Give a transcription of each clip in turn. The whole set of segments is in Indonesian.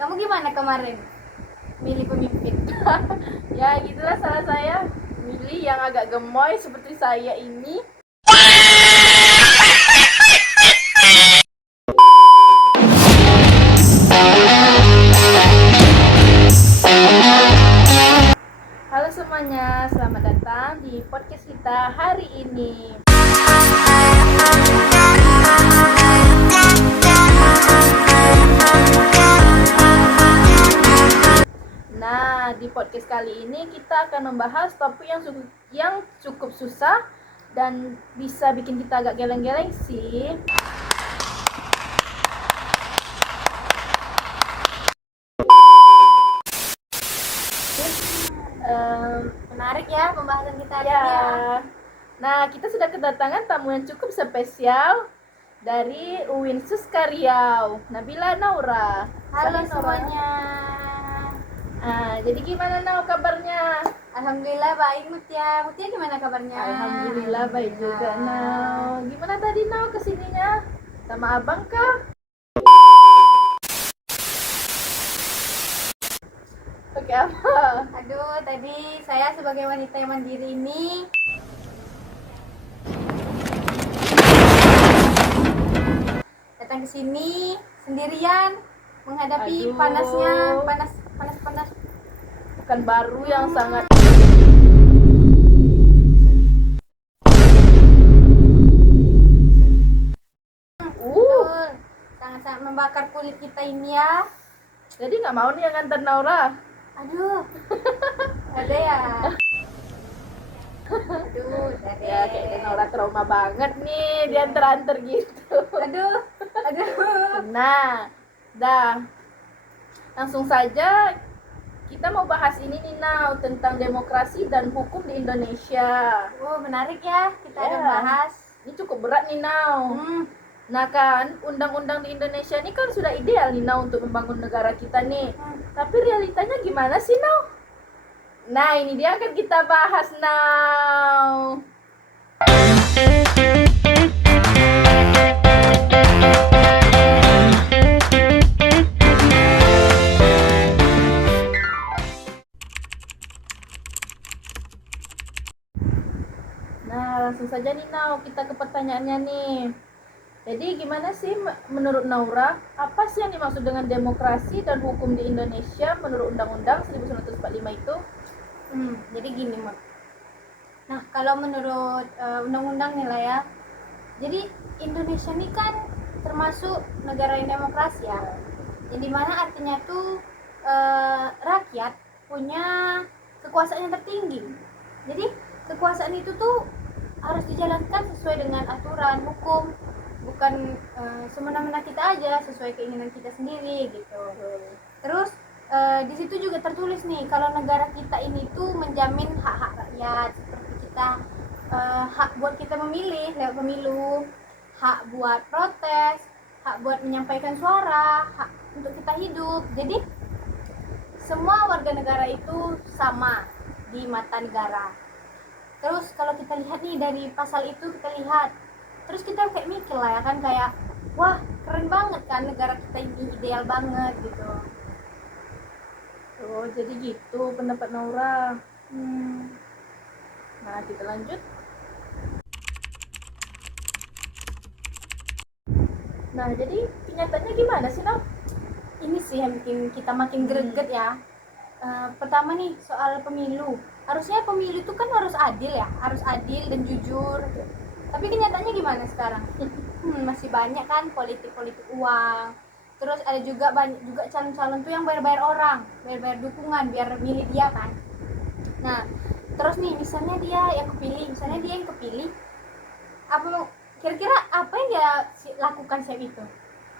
Kamu gimana kemarin milih pemimpin? Ya gitulah salah saya, milih yang agak gemoy seperti saya ini. Halo semuanya, selamat datang di podcast kita hari ini. Nah, di podcast kali ini kita akan membahas topik yang cukup susah dan bisa bikin kita agak geleng-geleng sih. Menarik ya pembahasan kita hari Ya. ini ya. Nah, kita sudah kedatangan tamu yang cukup spesial dari UIN Suskariau, Nabila Naura. Halo Hai, Naura. semuanya. Jadi gimana Nau kabarnya? Alhamdulillah baik Mutia. Mutia gimana kabarnya? Alhamdulillah baik juga Nau. Gimana tadi Nau kesininya? Sama abang kah? Pakai apa? Aduh, tadi saya sebagai wanita yang mandiri ini datang ke sini sendirian menghadapi Aduh. panas. Bukan baru yang sangat Betul. Sangat-sangat membakar kulit kita ini ya. Jadi nggak mau nih yang nganter Naura. Aduh. Ada ya. Aduh, ada. Ya kayaknya Naura trauma banget nih diantar-antar gitu. Aduh. Nah, dah. Langsung saja kita mau bahas ini nih Nau, tentang demokrasi dan hukum di Indonesia. Oh, menarik ya. Kita Ya. akan bahas. Ini cukup berat nih Nau. Nah kan, undang-undang di Indonesia ini kan sudah ideal nih Nau untuk membangun negara kita nih. Tapi realitanya gimana sih Nau? Nah ini dia akan kita bahas Nau. Nah langsung saja nih Nau, kita ke pertanyaannya nih. Jadi gimana sih menurut Naura, apa sih yang dimaksud dengan demokrasi dan hukum di Indonesia menurut Undang-Undang 1945 itu? Jadi gini, Mak. Nah, kalau menurut undang-undang nih lah ya. Jadi Indonesia ini kan termasuk negara yang demokrasi ya. Yang dimana artinya tuh rakyat punya kekuasaan yang tertinggi. Jadi kekuasaan itu tuh harus dijalankan sesuai dengan aturan hukum, bukan semena-mena kita aja sesuai keinginan kita sendiri gitu. Terus di situ juga tertulis nih kalau negara kita ini tuh menjamin hak-hak rakyat, seperti kita hak buat kita memilih lewat pemilu, hak buat protes, hak buat menyampaikan suara, hak untuk kita hidup. Jadi semua warga negara itu sama di mata negara. Terus kalau kita lihat nih dari pasal itu, kita lihat terus kita kayak mikir lah ya kan, kayak wah keren banget kan negara kita ini, ideal banget gitu. Oh jadi gitu pendapat Naura. Nah kita lanjut. Nah jadi kenyataannya gimana sih Nau? Ini sih yang bikin kita makin greget ya. Pertama nih soal pemilu, harusnya pemilu itu kan harus adil ya, harus adil dan jujur. Tapi kenyataannya gimana sekarang? Masih banyak kan politik uang. Terus ada juga banyak juga calon-calon tuh yang bayar orang, bayar dukungan biar milih dia kan. Nah, terus nih misalnya dia yang kepilih, apa kira-kira apa yang dia lakukan saat itu?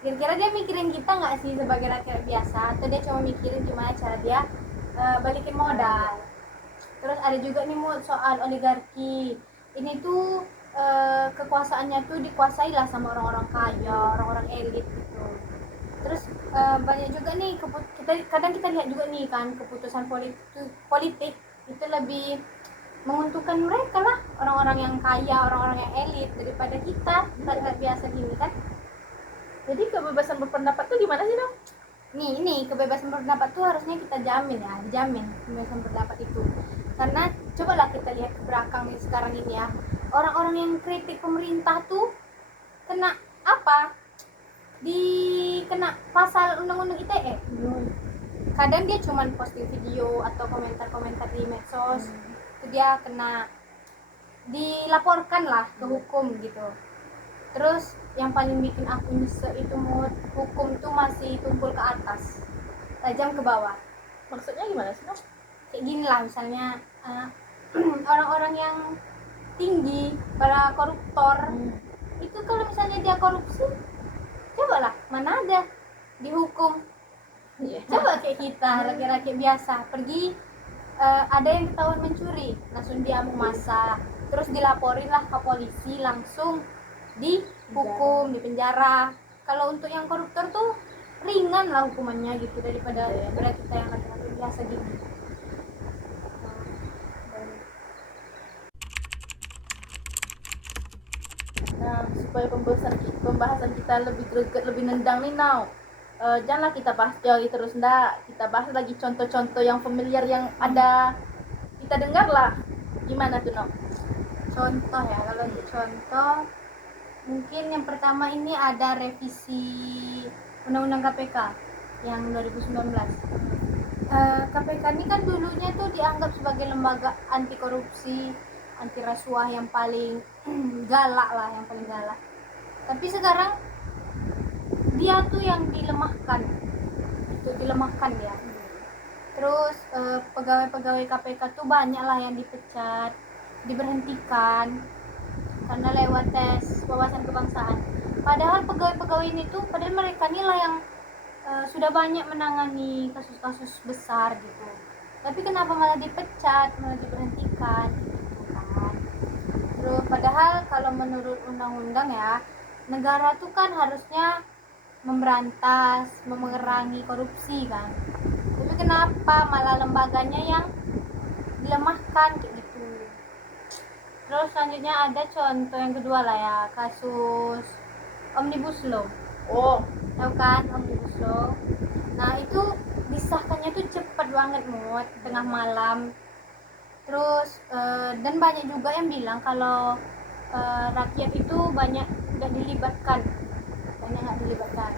Kira-kira dia mikirin kita nggak sih sebagai rakyat biasa, atau dia cuma mikirin gimana cara dia balikin modal? Terus ada juga nih soal oligarki. Ini tuh kekuasaannya tuh dikuasai lah sama orang-orang kaya, orang-orang elit gitu. Terus banyak juga nih kadang kita lihat juga nih kan keputusan politik itu lebih menguntungkan mereka lah, orang-orang yang kaya, orang-orang yang elit daripada kita rakyat biasa gini kan. Jadi kebebasan berpendapat tuh gimana sih Nau? ini kebebasan berpendapat tuh harusnya kita jamin ya, dijamin kebebasan berpendapat itu. Karena cobalah kita lihat ke belakang nih sekarang ini ya, orang-orang yang kritik pemerintah tuh kena apa? Kena pasal undang-undang ITE. Kadang dia cuman posting video atau komentar-komentar di medsos, itu dia kena dilaporkan lah ke hukum gitu. Terus yang paling bikin aku nyesek itu mood hukum tuh masih tumpul ke atas, tajam ke bawah. Maksudnya gimana sih, Noh? Kayak gini lah misalnya, orang-orang yang tinggi, para koruptor, itu kalau misalnya dia korupsi, cobalah mana ada dihukum. Coba kayak kita laki-laki biasa pergi, ada yang ketahuan mencuri, langsung diamuk masa, terus dilaporin lah ke polisi, langsung dihukum, dipenjara. Kalau untuk yang koruptor tuh ringan lah hukumannya gitu daripada kita yang laki-laki biasa gini. Nah, supaya pembahasan kita lebih greget, lebih nendang nih, Now. Janganlah kita bahas teori terus, ndak. Kita bahas lagi contoh-contoh yang familiar yang ada kita dengar lah. Gimana tuh, Now? Contoh ya, kalau untuk contoh mungkin yang pertama ini ada revisi Undang-Undang KPK yang 2019. KPK ini kan dulunya tuh dianggap sebagai lembaga anti korupsi, anti rasuah yang paling galak lah, yang paling galak. Tapi sekarang dia tuh yang dilemahkan, itu dilemahkan dia. Terus pegawai-pegawai KPK tuh banyak lah yang dipecat, diberhentikan karena lewat tes wawasan kebangsaan. Padahal pegawai-pegawai ini tuh, padahal mereka inilah yang sudah banyak menangani kasus-kasus besar gitu. Tapi kenapa malah dipecat, malah diberhentikan gitu kan. Terus padahal kalau menurut undang-undang ya, negara tuh kan harusnya memberantas, memerangi korupsi kan. Tapi kenapa malah lembaganya yang dilemahkan kayak gitu. Terus selanjutnya ada contoh yang kedua lah ya, kasus Omnibus Law. Oh, tahu kan Omnibus Law? Nah itu disahkannya tuh cepat banget Mut, tengah malam. Terus dan banyak juga yang bilang kalau rakyat itu banyak nggak dilibatkan.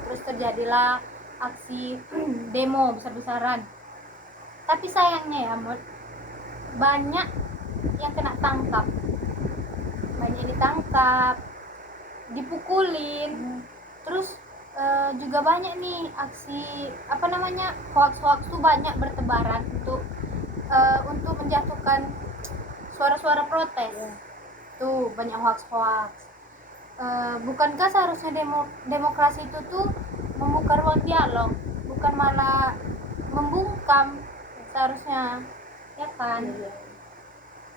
Terus terjadilah aksi demo besar-besaran. Tapi sayangnya ya Mut, banyak yang kena tangkap, banyak ditangkap, dipukulin. Terus juga banyak nih aksi hoax tuh banyak bertebaran untuk menjatuhkan suara-suara protes. Tuh banyak hoax. Bukankah seharusnya demokrasi itu tuh membuka ruang dialog, bukan malah membungkam seharusnya, ya kan?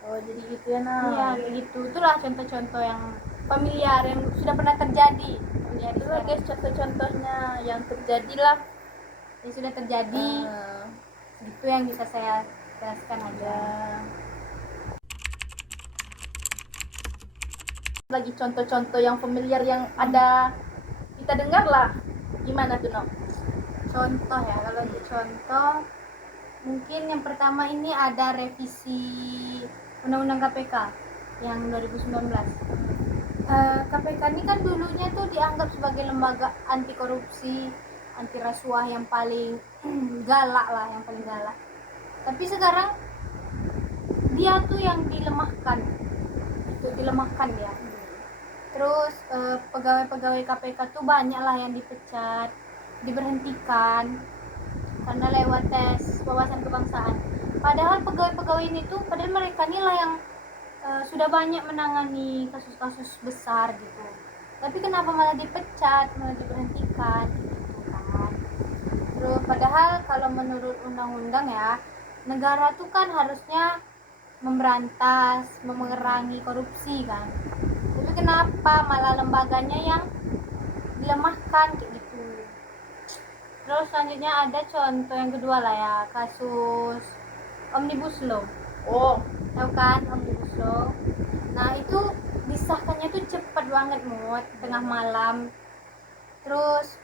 Oh, jadi gitu ya, Nah. Iya, kayak gitu. Itulah contoh-contoh yang familiar yang sudah pernah terjadi. Itulah guys contoh-contohnya yang terjadi lah. Yang sudah terjadi. Itu yang bisa saya jelaskan aja. Lagi contoh-contoh yang familiar yang ada kita dengar lah. Gimana tuh, Noh? Contoh ya, kalau untuk contoh mungkin yang pertama ini ada revisi Undang-Undang KPK yang 2019. KPK ini kan dulunya tuh dianggap sebagai lembaga anti korupsi, anti rasuah yang paling galak lah, yang paling galak. Tapi sekarang dia tuh yang dilemahkan, itu dilemahkan dia. Terus pegawai-pegawai KPK tuh banyak lah yang dipecat, diberhentikan karena lewat tes wawasan kebangsaan. Padahal pegawai-pegawai ini tuh, padahal mereka inilah yang sudah banyak menangani kasus-kasus besar gitu. Tapi kenapa malah dipecat, malah diberhentikan gitu kan. Terus padahal kalau menurut undang-undang ya, negara tuh kan harusnya memberantas, memerangi korupsi kan. Tapi kenapa malah lembaganya yang dilemahkan kayak gitu. Terus selanjutnya ada contoh yang kedua lah ya, kasus Omnibus Law. Oh, tahu kan Omnibus Law? Nah itu disahkannya tuh cepat banget Mut, tengah malam. Terus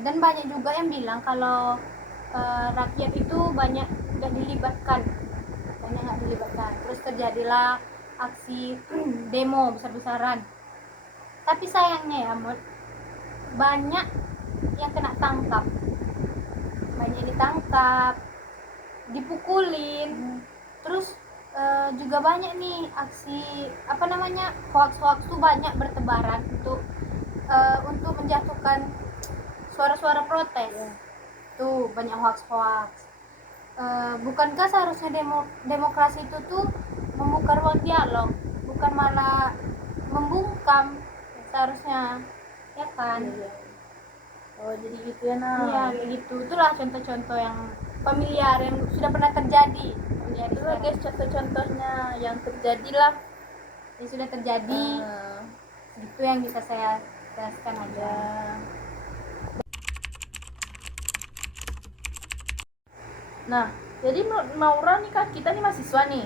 dan banyak juga yang bilang kalau rakyat itu banyak nggak dilibatkan, terus terjadilah aksi demo besar-besaran. Tapi sayangnya ya Mut, banyak yang kena tangkap, banyak yang ditangkap, dipukulin. Terus juga banyak nih aksi hoax tuh banyak bertebaran untuk menjatuhkan suara-suara protes. Tuh banyak hoax. Bukankah seharusnya demokrasi itu tuh membuka ruang dialog, bukan malah membungkam seharusnya, ya kan? Oh jadi gitu ya Nau. Iya kayak gitu. Itulah contoh-contoh yang familiar yang sudah pernah terjadi. Itulah guys contoh-contohnya yang terjadi lah. Yang sudah terjadi. Itu yang bisa saya jelaskan aja. Nah, jadi Naura nih kan kita nih mahasiswa nih.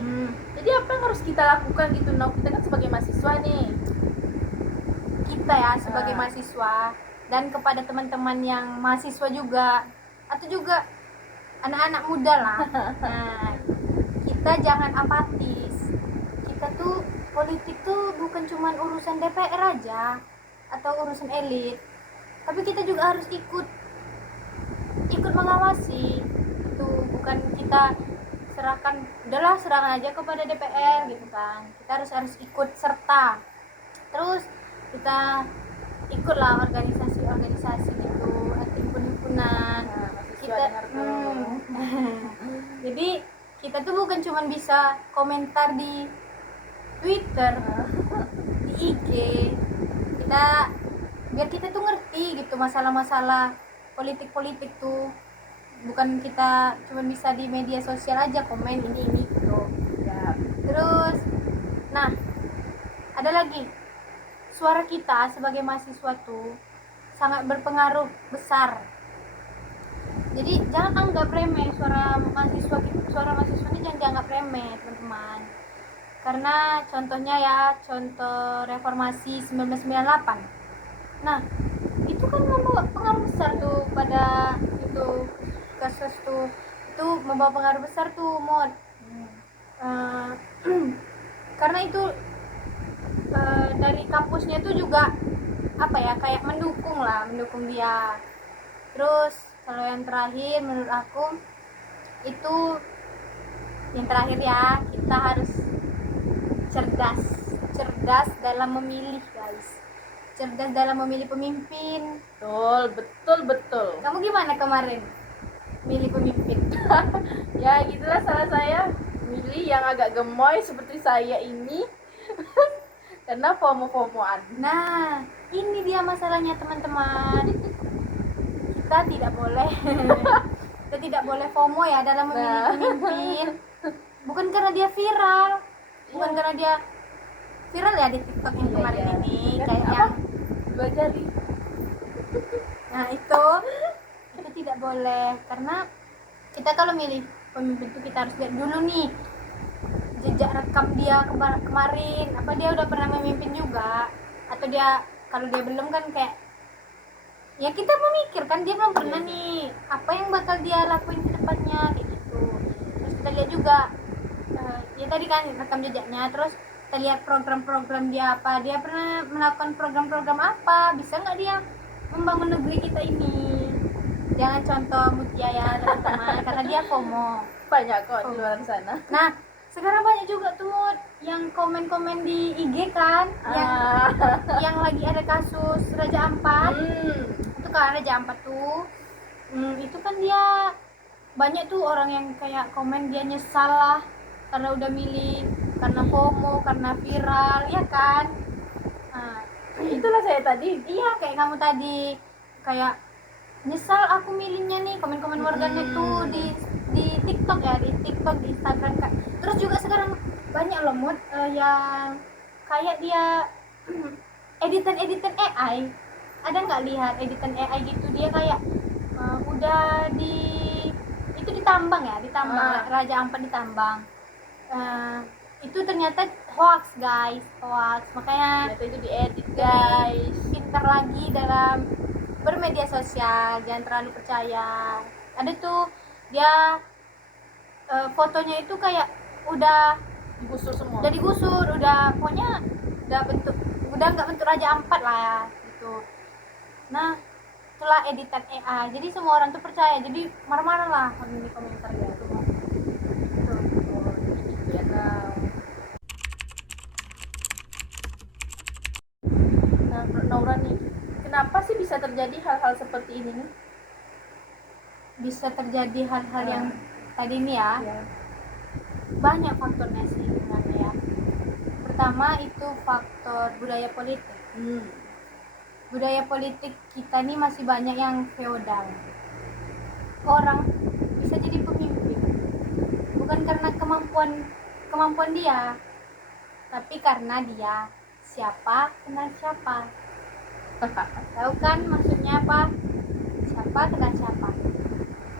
Jadi apa yang harus kita lakukan gitu Nau? Kita kan sebagai mahasiswa nih. Kita ya sebagai mahasiswa dan kepada teman-teman yang mahasiswa juga atau juga anak-anak muda lah. Nah, kita jangan apatis. Kita tuh politik tuh bukan cuma urusan DPR aja atau urusan elit, tapi kita juga harus ikut mengawasi. Itu bukan kita serahkan aja kepada DPR gitu kan. Kita harus ikut serta. Terus kita ikutlah organisasi gitu, himpunan. Kita jadi kita tuh bukan cuma bisa komentar di Twitter, di IG. Biar kita tuh ngerti gitu masalah-masalah politik tuh. Bukan kita cuma bisa di media sosial aja komen ini gitu. Ya. Terus nah, ada lagi. Suara kita sebagai mahasiswa tuh sangat berpengaruh besar. Jadi jangan anggap remeh suara mahasiswa ini, jangan dianggap remeh teman-teman. Karena contohnya ya, contoh reformasi 1998. Nah, itu kan membawa pengaruh besar tuh pada itu kasus tuh. Itu membawa pengaruh besar tuh Mod. Karena itu dari kampusnya tuh juga kayak mendukung dia. Terus kalau yang terakhir menurut aku itu yang terakhir ya, kita harus cerdas dalam memilih guys, cerdas dalam memilih pemimpin. Betul. Kamu gimana kemarin milih pemimpin? Ya gitulah salah saya, milih yang agak gemoy seperti saya ini. Karena FOMO-FOMOan. Nah, ini dia masalahnya teman-teman. Kita tidak boleh FOMO ya dalam memilih pemimpin. Bukan karena dia viral. Karena dia viral ya di TikTok yang kemarin ini kan kayak yang 2 jari. Nah, itu tidak boleh, karena kita kalau milih pemimpin itu kita harus lihat dulu nih jejak rekam dia kemarin, apa dia udah pernah memimpin juga, atau kalau dia belum kan kayak ya kita memikirkan dia belum pernah nih, apa yang bakal dia lakuin ke depannya kayak gitu. Terus kita lihat juga ya tadi kan rekam jejaknya, terus kita lihat program-program dia apa, dia pernah melakukan program-program apa, bisa nggak dia membangun negeri kita ini. Jangan contoh Mutia ya teman-teman, karena dia FOMO. Banyak kok di luar sana. Nah, sekarang banyak juga tuh yang komen-komen di IG kan, yang lagi ada kasus Raja Ampat. Itu kan Raja Ampat tuh, itu kan dia banyak tuh orang yang kayak komen dia nyesal lah karena udah milih, karena FOMO, karena viral, ya kan. Nah, itulah saya tadi. Iya, kayak kamu tadi, kayak nyesal aku milihnya nih, komen-komen warganet tuh di TikTok ya, di Instagram kan. Terus juga sekarang banyak loh Mut yang kayak dia editan AI. Ada nggak lihat editan AI gitu, dia kayak udah itu ditambang Raja Ampat ditambang. Itu ternyata hoax guys, makanya itu diedit guys. pintar lagi dalam bermedia sosial jangan terlalu percaya. Ada tuh dia fotonya itu kayak udah digusur semua. udah digusur, udah pokoknya udah nggak bentuk Raja Ampat lah ya, gitu. Nah itulah editan AI, jadi semua orang tuh percaya, jadi marah-marah lah di komentar gitu. Gitu ya Nau. Nah menurut Naura nih, kenapa sih bisa terjadi hal-hal seperti ini nih? Bisa terjadi hal-hal yang tadi nih ya, Ya. banyak faktornya sih sebenarnya ya. Pertama itu faktor budaya politik. Budaya politik kita nih masih banyak yang feodal. Orang bisa jadi pemimpin bukan karena kemampuan dia, tapi karena dia siapa kenal siapa. Tahu kan maksudnya apa? Siapa kenal siapa.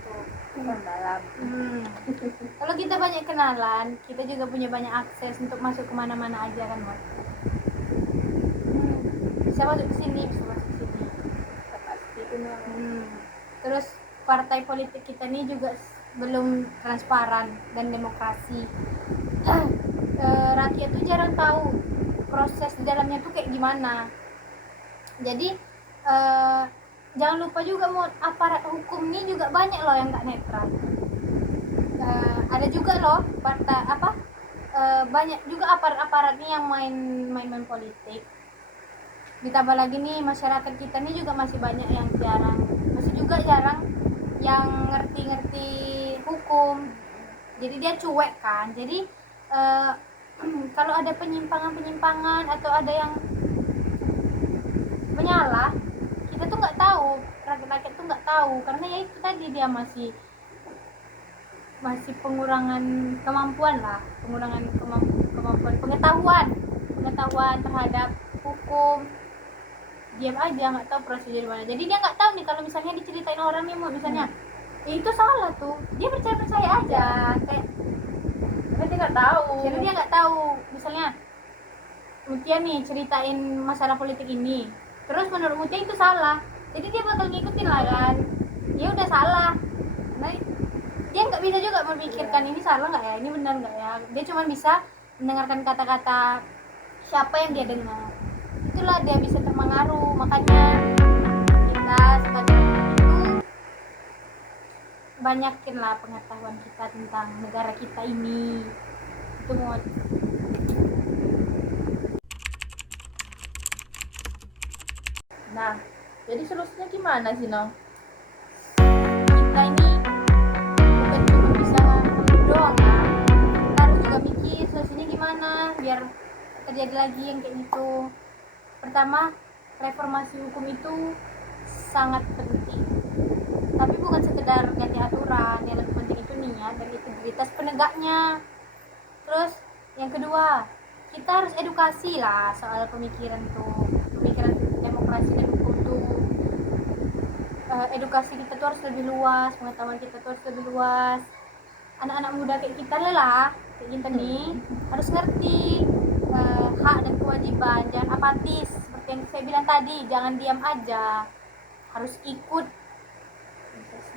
Tuh. Dalam. Kalau kita banyak kenalan, kita juga punya banyak akses untuk masuk kemana-mana aja kan, Mas. Bisa masuk ke sini, bisa masuk ke sini. Pasti itu Nau. Terus partai politik kita ini juga belum transparan dan demokrasi. Rakyat tuh jarang tahu proses di dalamnya tuh kayak gimana. Jadi jangan lupa juga mau aparat hukum ini juga banyak loh yang nggak netral. Ada juga loh partai banyak juga aparat-aparat nih yang main politik. Ditambah lagi nih masyarakat kita nih juga masih banyak yang masih jarang yang ngerti hukum. Jadi dia cuek kan. Jadi kalau ada penyimpangan atau ada yang menyalah, kita tuh nggak tahu, rakyat tuh nggak tahu, karena ya itu tadi dia masih pengurangan kemampuan pengetahuan terhadap hukum. Diam aja, nggak tahu prosedur mana. Jadi dia nggak tahu nih kalau misalnya diceritain orang nih, misalnya ya itu salah tuh, dia percaya aja kayak Karena dia nggak tahu. jadi dia nggak tahu. Misalnya Mutia nih ceritain masalah politik ini, terus menurut Mutia itu salah, jadi dia bakal ngikutin lah kan. Ya udah salah, nah dia nggak bisa juga memikirkan ini salah nggak ya, ini benar nggak ya. Dia cuma bisa mendengarkan kata-kata siapa yang dia dengar, itulah dia bisa terpengaruh. Makanya kita sebagai itu banyakin lah pengetahuan kita tentang negara kita ini. Itu mau Nah, jadi solusinya gimana sih Nau? kita ini bukan cuma bisa doang ya, kita harus juga mikir solusinya gimana biar terjadi lagi yang kayak gitu. Pertama, reformasi hukum itu sangat penting, tapi bukan sekedar ganti aturan. Yang lebih penting itu niat dan integritas penegaknya. Terus yang kedua, kita harus edukasi lah soal pemikiran demokrasi dan hukum tuh. Edukasi kita tuh harus lebih luas, pengetahuan kita tuh harus lebih luas. Anak-anak muda kayak kita kayak kita nih harus ngerti hak dan kewajiban, jangan apatis seperti yang saya bilang tadi, jangan diam aja, harus ikut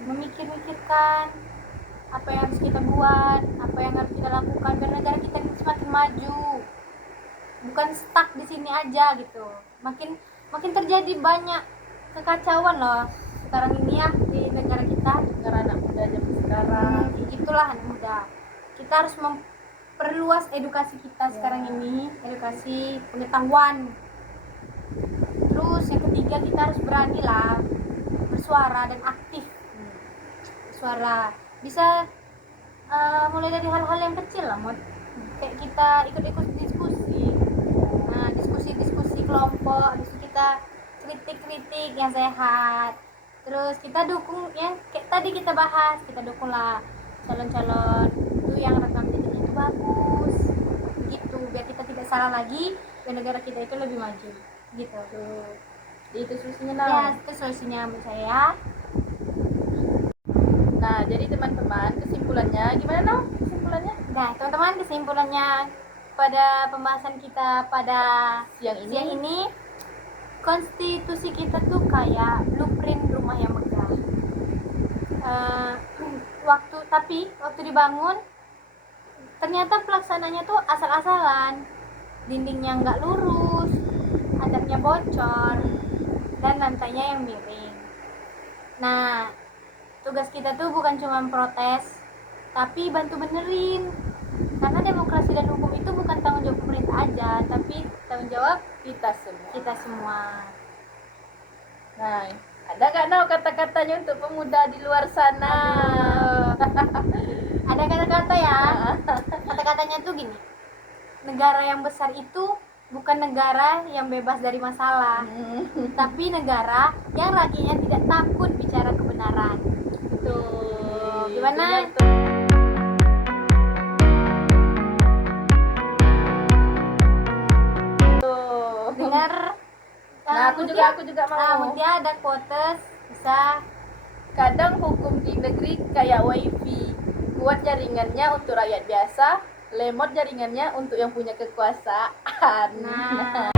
memikirkan apa yang harus kita buat, apa yang harus kita lakukan biar negara kita ini semakin maju, bukan stuck di sini aja gitu. Makin terjadi banyak kekacauan loh sekarang ini ya di negara kita. Negara anak muda zaman sekarang. Itulah anak muda, kita harus memperluas edukasi kita sekarang ini, edukasi pengetahuan. Terus yang ketiga, kita harus berani lah bersuara dan aktif. Suara bisa mulai dari hal-hal yang kecil lah, kayak kita ikut-ikut diskusi, diskusi kelompok, habis itu kita kritik yang sehat. Terus kita dukung ya, kayak tadi kita bahas, kita dukung lah calon-calon itu yang rekam jejaknya itu bagus gitu, biar kita tidak salah lagi, biar negara kita itu lebih maju gitu. Jadi itu solusinya Nau. Ya, itu solusinya menurut saya. Nah, jadi teman-teman, kesimpulannya gimana Nau? Nah, teman-teman, kesimpulannya pada pembahasan kita pada siang ini konstitusi kita tuh kayak blueprint eh, waktu dibangun ternyata pelaksananya tuh asal-asalan, dindingnya nggak lurus, atapnya bocor, dan lantainya yang miring. Nah, tugas kita tuh bukan cuma protes, tapi bantu benerin. Karena demokrasi dan hukum itu bukan tanggung jawab pemerintah aja, tapi tanggung jawab kita semua. Nah, ada nggak Nau kata-katanya untuk pemuda di luar sana? Ada kata-kata ya. Kata-katanya tuh gini. Negara yang besar itu bukan negara yang bebas dari masalah, tapi negara yang rakyatnya tidak takut bicara kebenaran. Tuh, gimana? Dengar? Nah, aku juga mau. Mutia ada quotes bisa. Kadang hukum di negeri kayak wifi, kuat jaringannya untuk rakyat biasa, lemot jaringannya untuk yang punya kekuasaan. Nah,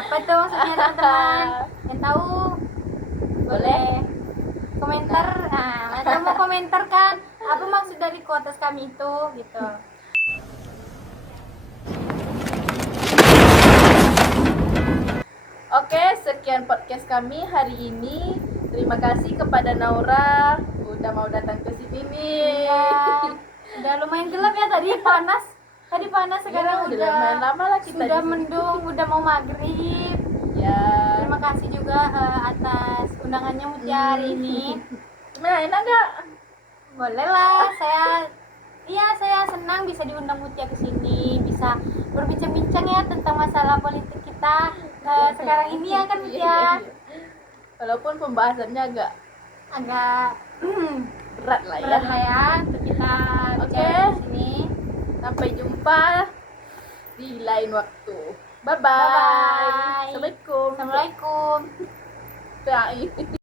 apa tuh maksudnya teman-teman? Yang tahu boleh komentar. Nah, atau mau komentar kan? Apa maksud dari quotes kami itu gitu. Oke, sekian podcast kami hari ini. Terima kasih kepada Naura udah mau datang ke sini nih. Ya, udah lumayan gelap ya tadi panas. Tadi panas sekarang Ya, udah lumayan lama lah kita sudah di sini. mendung, udah mau maghrib. Ya. Terima kasih juga atas undangannya Mutia hari ini. Gimana, enak nggak? Boleh lah, saya senang bisa diundang Mutia ke sini, bisa berbincang-bincang ya tentang masalah politik kita sekarang ini ya kan Mutia. Walaupun pembahasannya agak berat lah ya. Untuk kita Oke. bicara di sini. Sampai jumpa di lain waktu. Bye bye. Bye-bye. Assalamualaikum. Assalamualaikum. Bye.